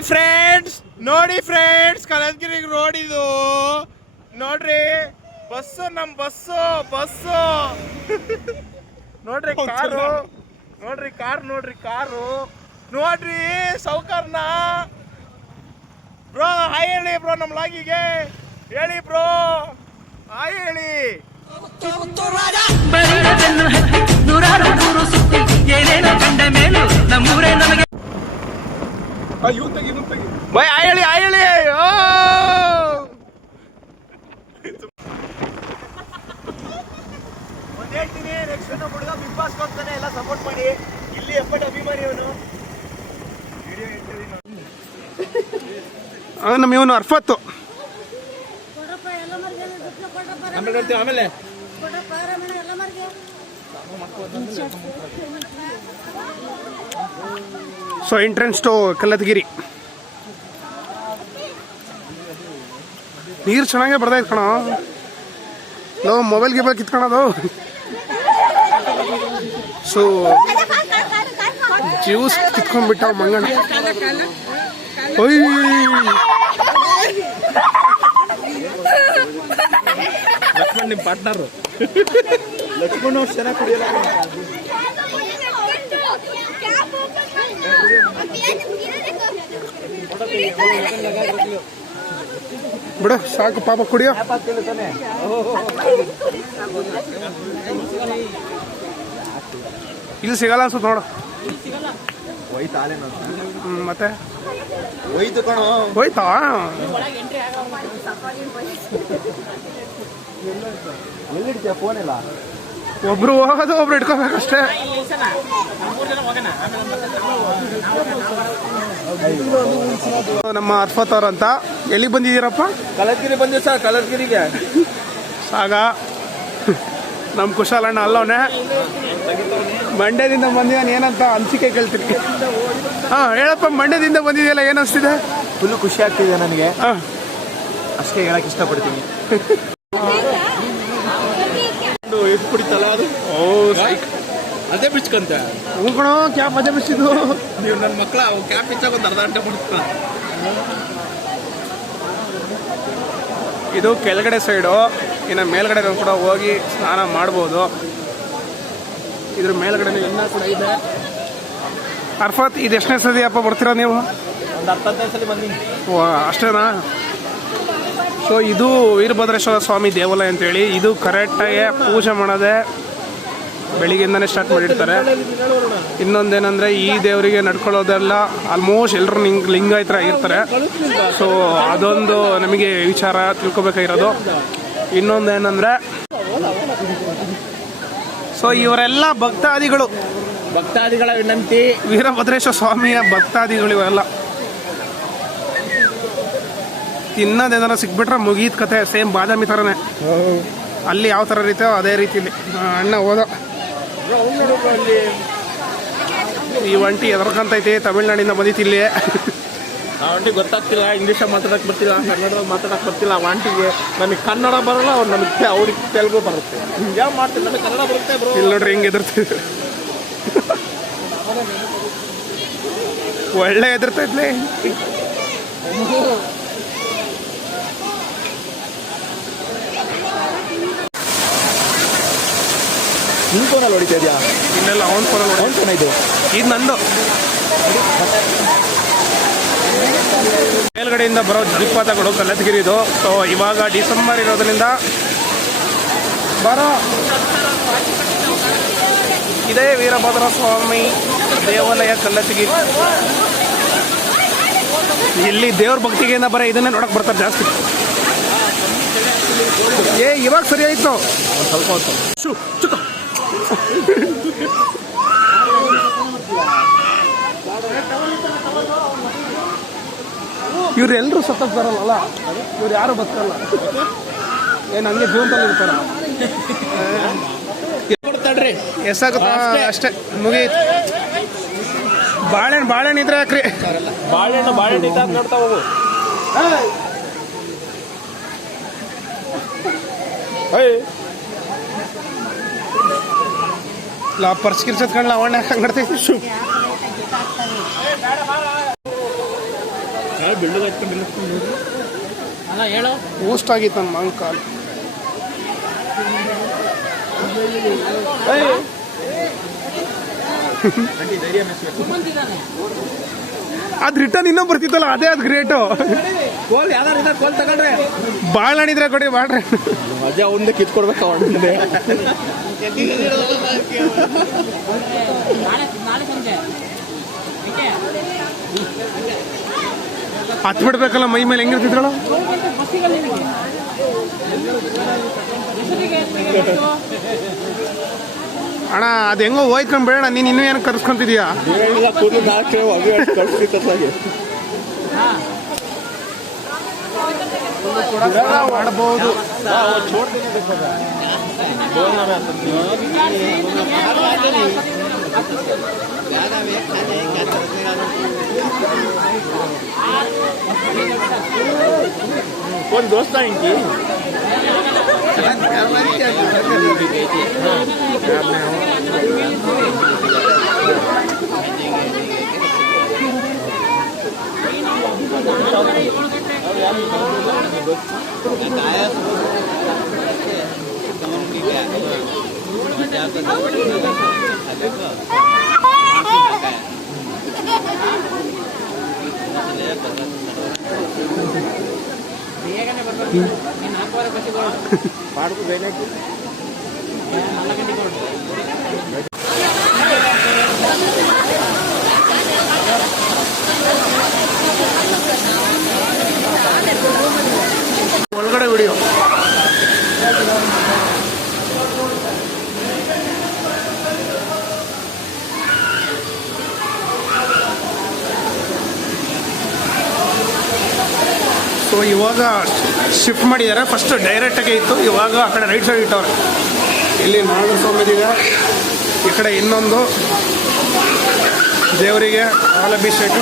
Hi friends, ನೋಡಿ friends, ಕಲದಗಿರಿ road ಇದು ನೋಡ್ರಿ. ಬಸ್ಸು, ನಮ್ ಬಸ್ಸು ನೋಡ್ರಿ. ಕಾರು ನೋಡ್ರಿ, ಕಾರು ನೋಡ್ರಿ. ಸೌಕರ್ನ ಬ್ರೋ ಹಾಯ್ ಹೇಳಿ ಬ್ರೋ, ನಮ್ ಲಾಗಿಗೆ ಹೇಳಿ ಬ್ರೋ, ಹಾಯ್ ಹೇಳಿ. ಬೈ ಹಾಯ್ ಹೇಳಿ, ಹಾಯ್ ಹೇಳಿ. ಹೇಳ್ತೀನಿ, ನೆಕ್ಸ್ಟ್ ಹುಡುಗ ಬಿಗ್ ಬಾಸ್ ಹೋಗ್ತಾನೆ, ಎಲ್ಲ ಸಪೋರ್ಟ್ ಮಾಡಿ. ಇಲ್ಲಿ ಎಪ್ಪಟ್ಟು ಅಭಿಮಾನಿ ಅವನು. ನಮ್ಮ ಇವನು ಅರ್ಫತ್ತು. ಆಮೇಲೆ ಸೊ ಎಂಟ್ರೆನ್ಸ್ ಟು ಕಲ್ಲದಗಿರಿ. ನೀರು ಚೆನ್ನಾಗೇ ಬರ್ದೈತೆ ಕಣ. ನಾವು ಮೊಬೈಲ್ಗೆ ಕಿತ್ಕೊಳೋದು. ಸೊ ಜ್ಯೂಸ್ ಕಿತ್ಕೊಂಡ್ಬಿಟ್ಟ ಮಂಗಣ್ಣ. ಲಕ್ಷ್ಮಣ್ ನಿಮ್ಮ ಪಾರ್ಟ್ನರ್. ಲಕ್ಷ್ಮಣ್ ಅವ್ರು ಚೆನ್ನಾಗಿ ಕುಡಿಯೋಲ್ಲ. ಬಿಡು ಸಾಕು ಪಾಪ, ಕುಡಿಯೋ. ಇಲ್ಲಿ ಸಿಗಲ್ಲ ಅನ್ಸುತ್ತೆ ನೋಡು. ಮತ್ತೆ ಹೋಯ್ತು ಕಣೋ, ಹೋಯ್ತಾ? ಎಲ್ಲಿಡ್ತೀಯ ಫೋನ್ ಎಲ್ಲ? ಒಬ್ರು ಹೋಗೋದು, ಒಬ್ರು ಇಟ್ಕೋಬೇಕಷ್ಟೇ. ನಮ್ಮ ಅರ್ಫತ್ ಅವ್ರ ಅಂತ. ಎಲ್ಲಿಗೆ ಬಂದಿದ್ದೀರಪ್ಪ? ಕಲದಗಿರಿ ಬಂದಿವಿ ಸರ್, ಕಲದಗಿರಿಗೆ. ಸಾಗ ನಮ್ಮ ಕುಶಾಲಣ್ಣ ಅಲ್ಲವನೇ. ಮಂಡ್ಯದಿಂದ ಬಂದಿದ್ದಾನೆ, ಏನಂತ ಅನಿಸಿಕೆ ಕೇಳ್ತೀನಿ. ಹಾಂ ಹೇಳಪ್ಪ, ಮಂಡ್ಯದಿಂದ ಬಂದಿದೆಯಲ್ಲ, ಏನು ಅನಿಸ್ತಿದೆ? ಫುಲ್ಲು ಖುಷಿ ಆಗ್ತಿದೆ ನನಗೆ. ಅಷ್ಟೇ ಹೇಳಕ್ಕೆ ಇಷ್ಟಪಡ್ತೀನಿ. ಎಷ್ಟು ಕುಡಿತಲ್ಲ ಅದು. ಅದೇ ಬಿಚ್ಕಂತೆ. ಹೋಗೋಣ, ಕ್ಯಾಪ್ ಅದೇ ಬಿಚ್ಚಿದ್ದು. ನೀವು ನನ್ನ ಮಕ್ಕಳ ಕ್ಯಾಪ್ ಬಿಚ್ಚಾಗ ಒಂದು ಅರ್ಧ ಗಂಟೆ ಬಿಡ್ತ. ಇದು ಕೆಳಗಡೆ ಸೈಡು. ಇನ್ನು ಮೇಲ್ಗಡೆ ಕೂಡ ಹೋಗಿ ಸ್ನಾನ ಮಾಡ್ಬೋದು. ಇದ್ರ ಮೇಲ್ಗಡೆ ಎಲ್ಲ ಕೂಡ ಇದೆ. ಅರ್ಫತ್, ಇದು ಎಷ್ಟನೇ ಸತಿ ಅಪ್ಪ ಬರ್ತೀರಾ ನೀವು? ಒಂದು 10-15 ಸಲ ಬಂದೀನಿ. ಓ ಅಷ್ಟೇನಾ? ಸೊ ಇದು ವೀರಭದ್ರೇಶ್ವರ ಸ್ವಾಮಿ ದೇವಾಲಯ ಅಂತೇಳಿ. ಇದು ಕರೆಕ್ಟಾಗಿ ಪೂಜೆ ಮಾಡೋದೇ ಬೆಳಿಗ್ಗೆಯಿಂದನೇ ಸ್ಟಾರ್ಟ್ ಮಾಡಿರ್ತಾರೆ. ಇನ್ನೊಂದೇನೆಂದರೆ, ಈ ದೇವರಿಗೆ ನಡ್ಕೊಳ್ಳೋದೆಲ್ಲ ಆಲ್ಮೋಸ್ಟ್ ಎಲ್ಲರೂ ಲಿಂಗಾಯತರ ಆಗಿರ್ತಾರೆ. ಸೊ ಅದೊಂದು ನಮಗೆ ವಿಚಾರ ತಿಳ್ಕೊಬೇಕಾಗಿರೋದು. ಇನ್ನೊಂದೇನೆಂದರೆ, ಸೊ ಇವರೆಲ್ಲ ಭಕ್ತಾದಿಗಳ ವಿನಂತಿ. ವೀರಭದ್ರೇಶ್ವರ ಸ್ವಾಮಿಯ ಭಕ್ತಾದಿಗಳು ಇವೆಲ್ಲ. ತಿನ್ನೋದೇನಾರ ಸಿಕ್ಬಿಟ್ರೆ ಮುಗೀತ್ ಕತೆ. ಸೇಮ್ ಬಾದಾಮಿ ಥರನೇ. ಅಲ್ಲಿ ಯಾವ ಥರ ಇರ್ತೇವೋ ಅದೇ ರೀತಿಲಿ ಅಣ್ಣ ಹೋದ. ಈ ಒಂಟಿ ಎದರ್ಕಂತೈತಿ, ತಮಿಳ್ನಾಡಿಂದ ಬಂದಿತ್ತು ಇಲ್ಲಿ. ಆ ಒಂಟಿಗೆ ಗೊತ್ತಾಗ್ತಿಲ್ಲ, ಇಂಗ್ಲೀಷ್ ಮಾತಾಡಕ್ಕೆ ಬರ್ತಿಲ್ಲ, ಕನ್ನಡದಲ್ಲಿ ಮಾತಾಡಕ್ಕೆ ಬರ್ತಿಲ್ಲ. ಆ ಒಂಟಿಗೆ ನಮಗೆ ಕನ್ನಡ ಬರೋಲ್ಲ, ಅವ್ರಿಗೆ ತೆಲುಗು ಬರುತ್ತೆ. ಯಾವ ಮಾಡ್ತೀವಿ, ನಮಗೆ ಕನ್ನಡ ಬರುತ್ತೆ ಬ್ರೋ. ಇಲ್ಲಿ ನೋಡ್ರಿ ಹೆಂಗೆ ಎದುರ್ತೀವಿ. ಒಳ್ಳೆ ಎದುರ್ತೈತ್ಲೆ. ನಿನ್ನ ಫೋನಲ್ಲಿ ಹೊಡಿತಾ ಇದೆಯಾ? ಇನ್ನೆಲ್ಲ ಅವನ ಫೋನಲ್ಲಿ. ಅವನ ಫೋನ್ ಇದು, ಇದು ನಂದು. ಮೇಲ್ಗಡೆಯಿಂದ ಬರೋ ಜಲಪಾತಗಳು ಕಲ್ಲದಗಿರಿದು. ಸೊ ಇವಾಗ ಡಿಸೆಂಬರ್ ಇರೋದ್ರಿಂದ ಬರೋ ಇದೇ ವೀರಭದ್ರ ಸ್ವಾಮಿ ದೇವಾಲಯ ಕಲ್ಲದಗಿರಿ. ಇಲ್ಲಿ ದೇವ್ರ ಭಕ್ತಿಗೆಯಿಂದ ಬರೋ ಇದನ್ನೇ ನೋಡಕ್ ಬರ್ತಾರೆ ಜಾಸ್ತಿ. ಇವಾಗ ಸರಿ ಆಯ್ತು. ಸ್ವಲ್ಪ ಹೊತ್ತು ಇವ್ರು ಎಲ್ಲರೂ ಸತ್ತಕ್ಕೆ ಬರಲ್ಲ. ಇವ್ರು ಯಾರು ಬದುಕಲ್ಲ. ಏನು ಹಂಗೆ ಜೀವನದಲ್ಲಿ ಇರ್ತಾರ. ಎಷ್ಟಾಗುತ್ತಾ ಅಷ್ಟೇ, ಮುಗೀತು. ಬಾಳೆಹಣ್ಣು ಇದ್ರೆ ಹಾಕ್ರಿ. ಬಾಳೆಹಣ್ಣು ಇದ್ದಾಗ ನೋಡ್ತಾ ಹೋಗು. ಪರ್ಸ್ ಕಿರ್ಸತ್ ಕಣ್ಣ ಅವಣ್ಣ ಹಂಗಡ್ತೈತಿ. ಬಿಲ್ಡಿಂಗ್ ಹಚ್ಕೊಂಡು ಅಲ್ಲ ಹೇಳು. ಊಸ್ಟ್ ಆಗಿತ್ತು ನನ್ನ ಮಗನ ಕಾಲು. ಅದು ರಿಟರ್ನ್ ಇನ್ನೂ ಬರ್ತಿತ್ತಲ್ಲ, ಅದೇ ಅದು ಗ್ರೇಟು. ಕೋಲ್ ಯಾವ್ದಾರ ಕೋಲ್ ತಗೊಂಡ್ರೆ ಭಾಳ ಹಣಿದ್ರೆ ಕೊಡಿ ಬಾಳ್ರಿ. ಮಜಾ ಒಂದು ಕಿತ್ಕೊಡ್ಬೇಕು ಅವನಿಂದೆ. ನಾಳೆ ಸಂಜೆ ಹತ್ತು ಬಿಡ್ಬೇಕಲ್ಲ ಮೈ ಮೇಲೆ, ಹೆಂಗಿರ್ತಿದ್ರಳ ಅಣ್ಣ. ಅದು ಹೆಂಗೋ ಹೋಯ್ಕೊಂಡ್ ಬೇಡ, ನೀನು ಇನ್ನೂ ಏನು ಕರ್ಸ್ಕೊಂತಿದ್ಯಾ? ಮಾಡಬಹುದು. कौन दोस्त है इनकी? ಬೇಗನೆ ಬರ್ಬೇಕು. ನೀನು 4 ಬಸ್ಸಿಗೆ ಹೊರಡು. ಪಾಡ್ಕು ಬೇನಾಕಿ 4 ಗಂಟೆಗೆ ಹೊರಡು. ಒಳಗಡೆ ವಿಡಿಯೋ ಸೊ ಇವಾಗ ಶಿಫ್ಟ್ ಮಾಡಿದ್ದಾರೆ. ಫಸ್ಟ್ ಡೈರೆಕ್ಟಾಗೆ ಇತ್ತು, ಇವಾಗ ಆ ಕಡೆ ರೈಟ್ ಸೈಡ್ ಇಟ್ಟವ್ರೆ. ಇಲ್ಲಿ ನಾಗರ ಸ್ವಾಮಿದಿದೆ, ಈ ಕಡೆ ಇನ್ನೊಂದು ದೇವರಿಗೆ ಹಾಲಭಿಷೇಕ.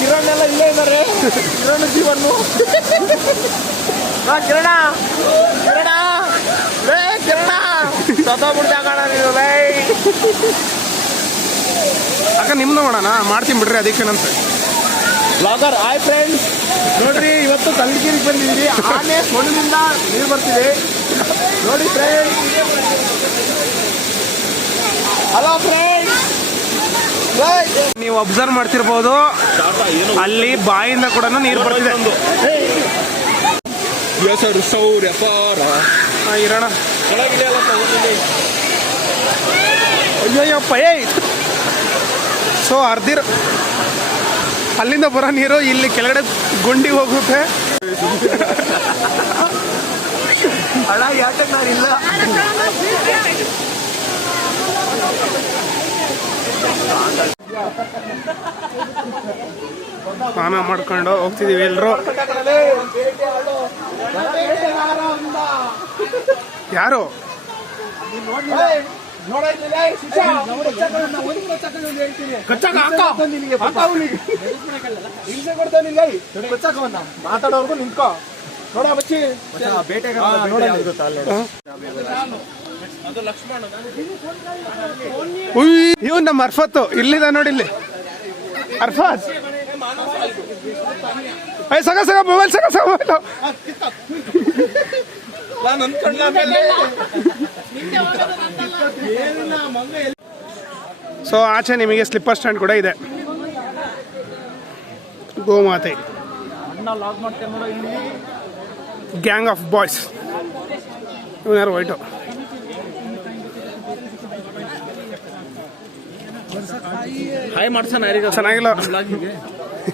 ಕಿರಣ್ ಎಲ್ಲ ಇಲ್ಲೇ ಇದ್ದಾರೆ. ಕಿರಣ್ ಜೀವನು ಕಿರಣ ಕಿರಣ ಲೇ ಕಿರಣ ಸತ್ತೋಗ್ಬಿಡ್ತಾ ಕಾಣ ನೀನು ಲೈ. ಅಕ್ಕ ನಿಮ್ದು ಮಾಡೋಣ, ಮಾಡ್ತೀನಿ ಬಿಡ್ರಿ, ಅದಕ್ಕೇನಂತೆ. ಬ್ಲಾಗರ್ ಹಾಯ್ ಫ್ರೆಂಡ್ಸ್, ನೋಡ್ರಿ ಇವತ್ತು ಕಲ್ಲಿಗಿರಿಗೆ ಬಂದಿದ್ದೀವಿ. ಆನೆ ಸೊಳ್ಳಿನಿಂದ ನೀರು ಬರ್ತಿದೆ ನೋಡಿ ಫ್ರೆಂಡ್ಸ್. ಹಲೋ ಫ್ರೆಂಡ್ಸ್, ನೀವು ಅಬ್ಸರ್ವ್ ಮಾಡ್ತಿರ್ಬೋದು, ಅಲ್ಲಿ ಬಾಯಿಂದ ಕೂಡ ನೀರು ಬರ್ತಿದೆ. ಹೆಸರು ಸೌರ್ಯಪಾರ ಇರೋಣ. ಕೆಳಗಿದೆ ಅಲ್ಲ ತಗೊಂಡಿದೆ. ಅಯ್ಯೋಯ್ಯಪ್ಪ ಏಯ್. ಸೊ ಅರ್ಧಿರ್ ಅಲ್ಲಿಂದ ಬರೋ ನೀರು ಇಲ್ಲಿ ಕೆಳಗಡೆ ಗುಂಡಿ ಹೋಗುತ್ತೆ. ಅಣ್ಣ ಯಾಕೆ ನಾನಿಲ್ಲ. ಸ್ನಾನ ಮಾಡ್ಕೊಂಡು ಹೋಗ್ತಿದೀವಿ ಎಲ್ರು. ಯಾರು ಮಾತಾಡೋರ್ಗು ನಿಂತ್ಕೋ ನೋಡ ಬಚ್ಚಿ ಇವ್ ನಮ್ಮ ಅರ್ಫತ್ತು ಇಲ್ಲಿದ ನೋಡಿ. ಇಲ್ಲಿ ಅರ್ಫತ್ ಸಗ ಸಗ ಮೊಬೈಲ್ ಸಗ ಸಗ ಮೊಬೈಲ್. ಸೊ ಆಚೆ ನಿಮಗೆ ಸ್ಲಿಪ್ಪರ್ ಸ್ಟ್ಯಾಂಡ್ ಕೂಡ ಇದೆ. ಗೋಮಾತೆ ಗ್ಯಾಂಗ್ ಆಫ್ ಬಾಯ್ಸ್. ಇವನ್ಯಾರು ವೈಟು. ಹಾಯ್ ಮಾಡ್ಸೋಣ ಯಾರಿಗ ಚೆನ್ನಾಗಿಲ್ಲ,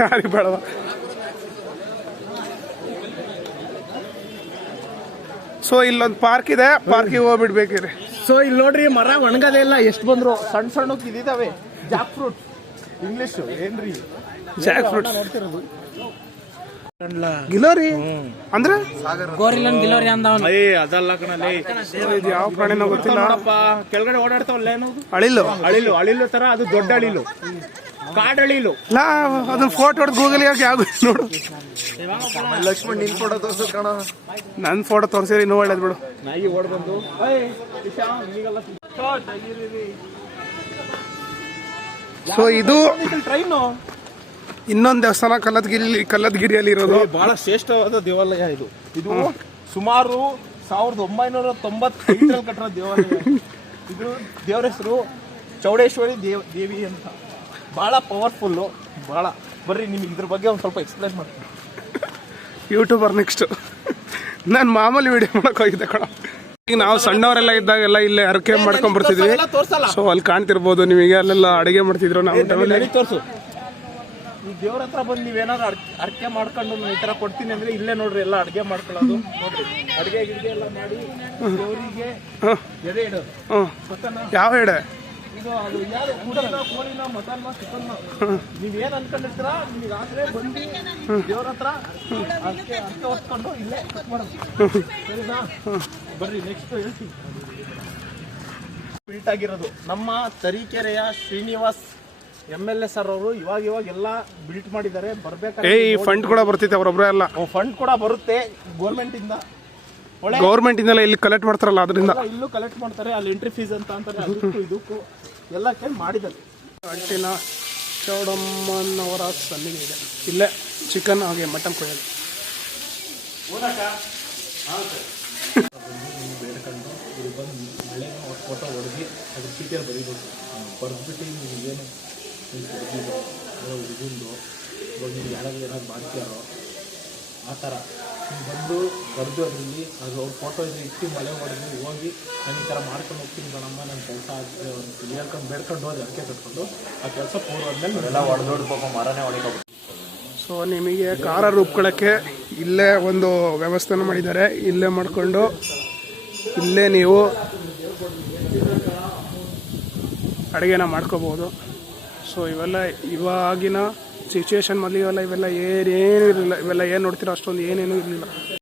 ಯಾರಿಗೆ ಬೇಡವ. ಸೊ ಇಲ್ಲೊಂದು ಪಾರ್ಕ್ ಇದೆ, ಪಾರ್ಕಿಗೆ ಹೋಗ್ಬಿಡ್ಬೇಕ್ರಿ. ಸೊ ಇಲ್ಲಿ ನೋಡ್ರಿ, ಮರ ಒಣಗದೇ ಇಲ್ಲ. ಎಷ್ಟು ಬಂದ್ರು ಸಣ್ಣ ಸಣ್ಣಕ್ಕೆ ಇದಾವೆ. ಜಾಕ್ ಫ್ರೂಟ್ ಇಂಗ್ಲಿಷ್ ಏನ್ರಿ? Jackfruits. ಗಿಲೋರಿ ಅಂದ್ರೆ ಗೋರಿಲ್ಲನ್ ಗಿಲೋರಿ ಅಂದವನು. ಅದಲ್ಲ ಕಣಲೇ, ಇದು ಯಾವ ಪ್ರಾಣಿನೋ ಗೊತ್ತಿಲ್ಲ. ನೋಡಪ್ಪ ಕೆಳಗಡೆ ಓಡಾಡ್ತಾವಲ್ಲ ಏನದು? ಅಳಿಲು ಅಳಿಲು ಅಳಿಲು ತರ, ಅದು ದೊಡ್ಡ ಅಳಿಲು. ಕಾಡಳಿಲು ಲಾ ಅದನ್ನ ಫೋಟೋ ಹೊಡೆದು ಗೂಗಲ್ ಯಾಕೆ ಯಾವ ನೋಡು. ಲಕ್ಷ್ಮಣ್ ನಿನ್ ಫೋಟೋ ತೋರ್ಸು ಕಣ. ನನ್ನ ಫೋಟೋ ತೋರಿಸಿದ್ರೆ ಇನ್ನೂ ಒಳ್ಳೇದು ಬಿಡು. ನಾಯಿ ಓಡ್ ಬಂದು ಸೊ ಇದು ಟ್ರೈನು ಇನ್ನೊಂದು ದೇವಸ್ಥಾನ ಕಲ್ಲದಗಿರಿಯಲ್ಲಿ ಇರೋದು. ಬಹಳ ಶ್ರೇಷ್ಠವಾದ ದೇವಾಲಯ ಇದು. ಇದು ಸುಮಾರು 1995 ಕಟ್ಟಿರೋ ದೇವಾಲಯ. ಇದು ದೇವರ ಹೆಸರು ಚೌಡೇಶ್ವರಿ ದೇವಿ ಅಂತ. ಬಹಳ ಪವರ್ಫುಲ್ಲು. ಬಹಳ ಬರ್ರಿ ನಿಮಗೆ ಇದ್ರ ಬಗ್ಗೆ ಒಂದು ಸ್ವಲ್ಪ ಎಕ್ಸ್ಪ್ಲೈನ್ ಮಾಡ್ತೀನಿ. YouTuber next. ನಾನು ಮಾಮೂಲಿ ವಿಡಿಯೋ ಮಾಡಕ್ ಹೋಗಿದ್ದೆ ಕಣ. ಈಗ ನಾವು ಸಣ್ಣವರೆಲ್ಲ ಇದ್ದಾಗೆಲ್ಲ ಇಲ್ಲೇ ಅರಕೆ ಮಾಡ್ಕೊಂಡ್ ಬರ್ತಿದ್ವಿ. ಸೊ ಅಲ್ಲಿ ಕಾಣ್ತಿರ್ಬೋದು ನಿಮಗೆ, ಅಲ್ಲೆಲ್ಲ ಅಡಿಗೆ ಮಾಡ್ತಿದ್ರು ನಾವು. ತೋರಿಸು ಈ ದೇವ್ರ ಹತ್ರ ಬಂದು ನೀವೇನಾದ್ರು ಅರ್ಕೆ ಮಾಡ್ಕೊಂಡು ಈ ತರ ಕೊಡ್ತೀನಿ ಅಂದ್ರೆ ಇಲ್ಲೇ ನೋಡ್ರಿ ಎಲ್ಲ ಅಡ್ಗೆ ಮಾಡ್ಕೊಳ್ಳೋದು. ನೋಡ್ರಿ ಅಡ್ಗೆ ಗಿಡ್ಗೆ ಎಲ್ಲ ಮಾಡಿ ದೇವರಿಗೆ ಎಡೆ ಇಡೋದು. ಯಾವ ಎಡೆ? ಇದು ಅದು ಯಾರು ಊಟನ ಕೋಳಿನ ಮಟನ್ನ ಚಿಕನ್ನ ನೀವೇನ್ ಅನ್ಕೊಂಡಿರ್ತೀರಾ ನಿಮಗೆ ಆದ್ರೆ ಬಂದು ದೇವ್ರ ಹತ್ರ ಅರ್ಕೆ ಹೊತ್ಕೊಂಡು ಇಲ್ಲೇ ಕಟ್ ಮಾಡೋದು. ಸರಿನಾ? ಬರ್ರಿ ನೆಕ್ಸ್ಟ್ ಹೇಳ್ತೀನಿ. ಬಿಲ್ಟ್ ಆಗಿರೋದು ನಮ್ಮ ತರೀಕೆರೆಯ ಶ್ರೀನಿವಾಸ್ MLA ಸರ್ ಅವರು ಇವಾಗ ಎಲ್ಲ ಬಿಲ್ಟ್ ಮಾಡಿದ್ದಾರೆ. ಬರ್ಬೇಕಾದ್ರೆ ಈ ಫಂಡ್ ಕೂಡ ಬರ್ತೈತೆ ಅವ್ರೊಬ್ರೆ ಅಲ್ಲ, ಫಂಡ್ ಕೂಡ ಬರುತ್ತೆ ಗೌರ್ಮೆಂಟ್ ಇಂದ. ಗೌರ್ಮೆಂಟ್ ಇಂದೆಲ್ಲ ಇಲ್ಲಿ ಕಲೆಕ್ಟ್ ಮಾಡ್ತಾರಲ್ಲ ಅದರಿಂದ. ಇಲ್ಲೂ ಕಲೆಕ್ಟ್ ಮಾಡ್ತಾರೆ. ಅಲ್ಲಿ ಎಂಟ್ರಿ ಫೀಸ್ ಅಂತ ಅಂತಾರೆ. ಅದಕ್ಕೂ ಇದಕ್ಕೂ ಎಲ್ಲಕ್ಕೆ ಮಾಡಿದ್ದಾರೆ. ಅಂಟಿನ ಚೌಡಮ್ಮನವರ ಸನ್ನಿಧಿ ಇದೆ ಇಲ್ಲೇ. ಚಿಕನ್ ಹಾಗೆ ಮಟನ್ ಕೊಯ್ಯೋದು. ಬೇಡ್ಕೊಂಡು ಇಲ್ಲಿ ಬಂದು ಮಳೆನ ಫೋಟೋ ಹೊಡೆದು ಅದ್ರ ಚೀಟಿಯಲ್ಲಿ ಬರೀಬೇಕು. ಬರೆದ್ಬಿಟ್ಟು ನಿಮಗೇನು ಹುಡುಗಿದು ಹುಡುಗಂದು ಇವಾಗ ನೀವು ಯಾರಾದ್ರೂ ಏನಾದ್ರು ಮಾಡ್ತೀಯಾರೋ ಆ ಥರ ನೀವು ಬಂದು ಬರೆದು ಅದರಲ್ಲಿ ಅದು ಅವ್ರ ಫೋಟೋ ಇಟ್ಟು ಮಳೆ ಹೊಡೆದು ಹೋಗಿ ನಾನು ಈ ಥರ ಮಾಡ್ಕೊಂಡು ಹೋಗ್ತೀನಿ ಕಣಮ್ಮ, ನನ್ನ ಕೆಲಸ ಆಗ್ತದೆ ಅಂತ ಹೇಳ್ಕೊಂಡು ಬೇಡ್ಕೊಂಡು ಹೋಗಿ ಅದಕ್ಕೆ ಕಟ್ಕೊಂಡು ಆ ಕೆಲಸ ಪೂರ್ವಾದ್ಮೇಲೆ ಎಲ್ಲ ಹೊಡೆದೋಡು ಪಾಪ ಮರನೇ ಹೊಡಿಬೇಕು. ಸೊ ನಿಮಗೆ ಖಾರ ರುಬ್ಕೊಳ್ಳೋಕ್ಕೆ ಇಲ್ಲೇ ಒಂದು ವ್ಯವಸ್ಥೆನ ಮಾಡಿದ್ದಾರೆ. ಇಲ್ಲೇ ಮಾಡಿಕೊಂಡು ಇಲ್ಲೇ ನೀವು ಅಡುಗೆನ ಮಾಡ್ಕೋಬೋದು. ಸೊ ಇವೆಲ್ಲ ಇವಾಗಿನ ಸಿಚುವೇಶನ್ ಮೊದಲು ಇವೆಲ್ಲ ಏನೇನು ಇರಲಿಲ್ಲ. ಇವೆಲ್ಲ ಏನು ನೋಡ್ತೀರೋ ಅಷ್ಟೊಂದು ಏನೇನೂ ಇರಲಿಲ್ಲ.